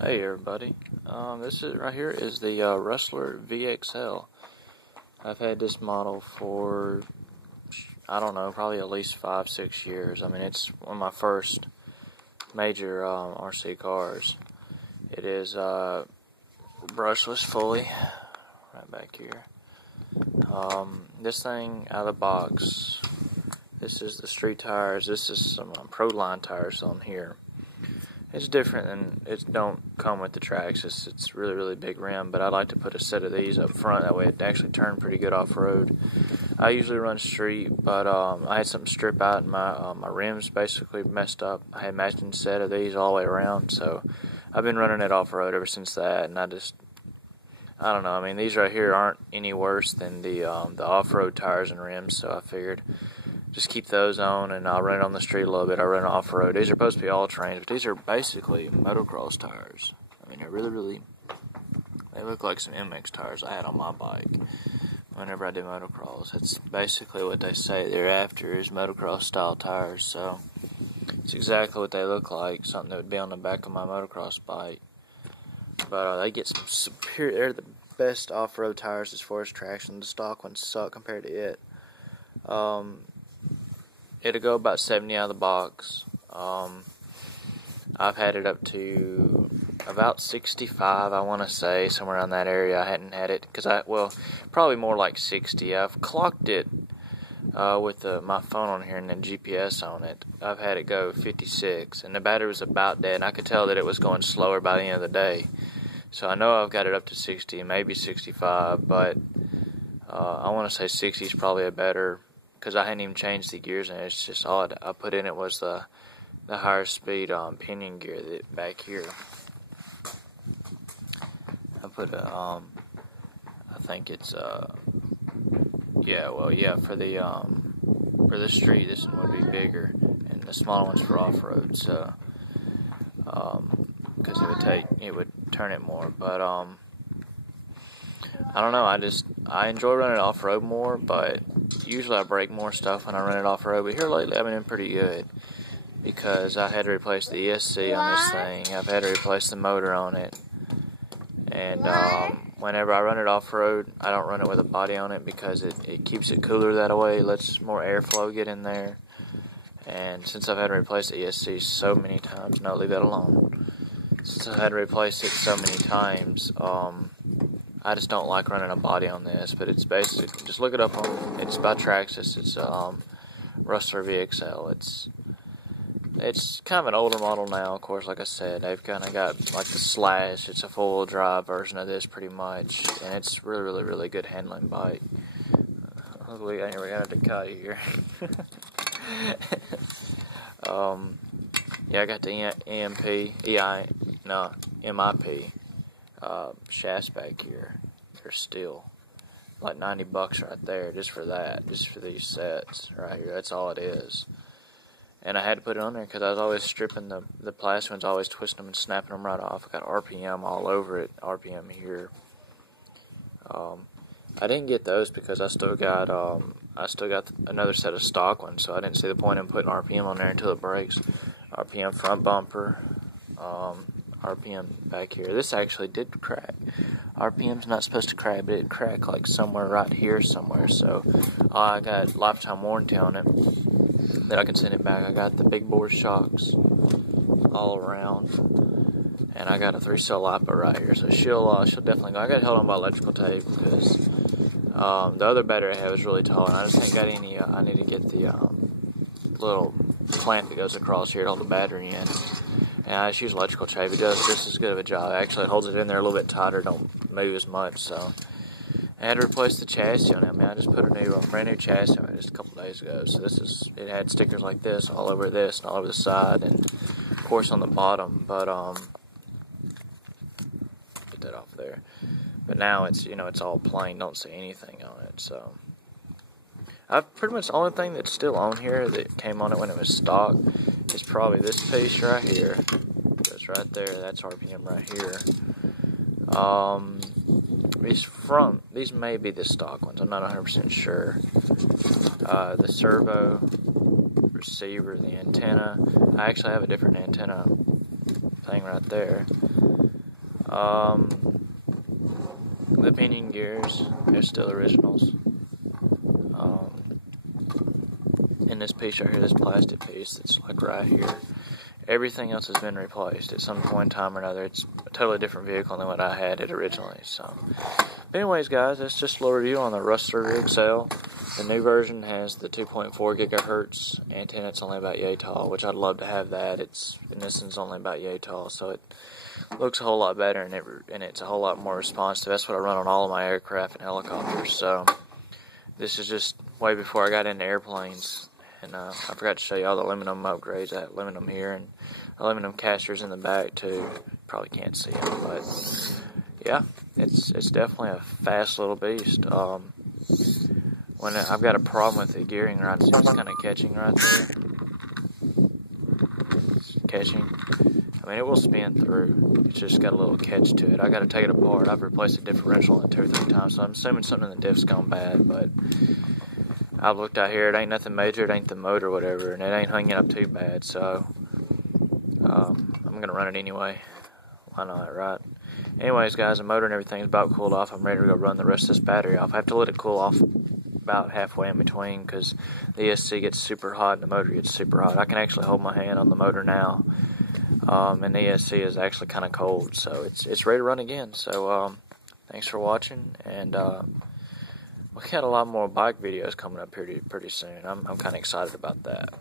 Hey everybody, this is right here is the Rustler VXL. I've had this model for, I don't know, probably at least 5-6 years. I mean, it's one of my first major RC cars. It is brushless fully, right back here. This thing out of the box, this is the street tires, this is some Pro Line tires on here. It's different and it don't come with the tracks. It's really big rim, but I like to put a set of these up front. That way it actually turned pretty good off road. I usually run street, but I had something strip out and my rims basically messed up. I had a matching set of these all the way around, so I've been running it off road ever since that. And I don't know. I mean, these right here aren't any worse than the off road tires and rims, so I figured just keep those on, and I'll run it on the street a little bit. I'll run it off-road. These are supposed to be all-terrain, but these are basically motocross tires. I mean, they look like some MX tires I had on my bike whenever I did motocross. That's basically what they say they're after, is motocross-style tires. So it's exactly what they look like, something that would be on the back of my motocross bike. But they get some superior, they're the best off-road tires as far as traction. The stock ones suck compared to it. It'll go about 70 out of the box. I've had it up to about 65, I want to say, somewhere around that area. I hadn't had it, probably more like 60. I've clocked it with my phone on here and then GPS on it. I've had it go 56, and the battery was about dead, and I could tell that it was going slower by the end of the day. So I know I've got it up to 60, maybe 65, but I want to say 60 is probably a better, because I hadn't even changed the gears, and it's just all I put in it was the higher speed pinion gear back here. I put I think it's for the street this one would be bigger, and the smaller one's for off road. So because it would turn it more, but I don't know. I enjoy running off road more, but usually I break more stuff when I run it off road. But here lately I've been doing pretty good, because I had to replace the ESC on this thing. I've had to replace the motor on it, and whenever I run it off road, I don't run it with a body on it, because it keeps it cooler that way. It lets more airflow get in there. And since I've had to replace the ESC so many times, no, leave that alone. Since I've had to replace it so many times, I just don't like running a body on this. But it's basically, just look it up it's by Traxxas. It's Rustler VXL. It's kind of an older model now, of course. Like I said, they've kind of got like the Slash. It's a full drive version of this, pretty much, and it's really good handling bike. We got a Ducati here. Yeah, I got the MIP shafts back here. They're still like $90 right there, just for these sets right here. That's all it is. And I had to put it on there because I was always stripping the plastic ones, always twisting them and snapping them right off. I got RPM all over it, RPM here. I didn't get those because I still got another set of stock ones, so I didn't see the point in putting RPM on there until it breaks. RPM front bumper, RPM back here. This actually did crack. RPM's not supposed to crack, but it cracked like somewhere right here somewhere. So I got lifetime warranty on it that I can send it back. I got the big bore shocks all around, and I got a 3-cell LiPo right here. So she'll definitely go. I got it held on by electrical tape because the other battery I have is really tall, and I just ain't got any. I need to get the little clamp that goes across here to hold the battery in. And I just use electrical tape. It does just as good of a job. Actually, it holds it in there a little bit tighter, don't move as much. So I had to replace the chassis on it. I just put a brand new chassis on it just a couple days ago. So it had stickers like this all over this and all over the side, and of course on the bottom. But get that off there. But now it's all plain. Don't see anything on it. So I've pretty much the only thing that's still on here that came on it when it was stock is probably this piece right here. That's right there. That's RPM right here. These may be the stock ones. I'm not 100% sure. The servo, receiver, the antenna. I actually have a different antenna thing right there. The pinion gears, they're still originals. In this piece right here, this plastic piece that's like right here, everything else has been replaced at some point in time or another. It's a totally different vehicle than what I had it originally. So, but anyways, guys, that's just a little review on the Rustler VXL. The new version has the 2.4 gigahertz antenna. It's only about yay tall, which I'd love to have that. And this one's only about yay tall, so it looks a whole lot better, and it's a whole lot more responsive. That's what I run on all of my aircraft and helicopters. So this is just way before I got into airplanes. And I forgot to show you all the aluminum upgrades. I have aluminum here and aluminum casters in the back too. Probably can't see them, but yeah, it's definitely a fast little beast. When I've got a problem with the gearing right there, it's kind of catching right there. It's catching. I mean, it will spin through. It's just got a little catch to it. I got to take it apart. I've replaced the differential in 2 or 3 times, so I'm assuming something in the diff's gone bad, but I've looked out here, it ain't nothing major, it ain't the motor or whatever, and it ain't hanging up too bad, so I'm going to run it anyway. Why not, right? Anyways, guys, the motor and everything's about cooled off. I'm ready to go run the rest of this battery off. I have to let it cool off about halfway in between because the ESC gets super hot and the motor gets super hot. I can actually hold my hand on the motor now, and the ESC is actually kind of cold, so it's ready to run again. So thanks for watching, and we got a lot more bike videos coming up here pretty soon. I'm kind of excited about that.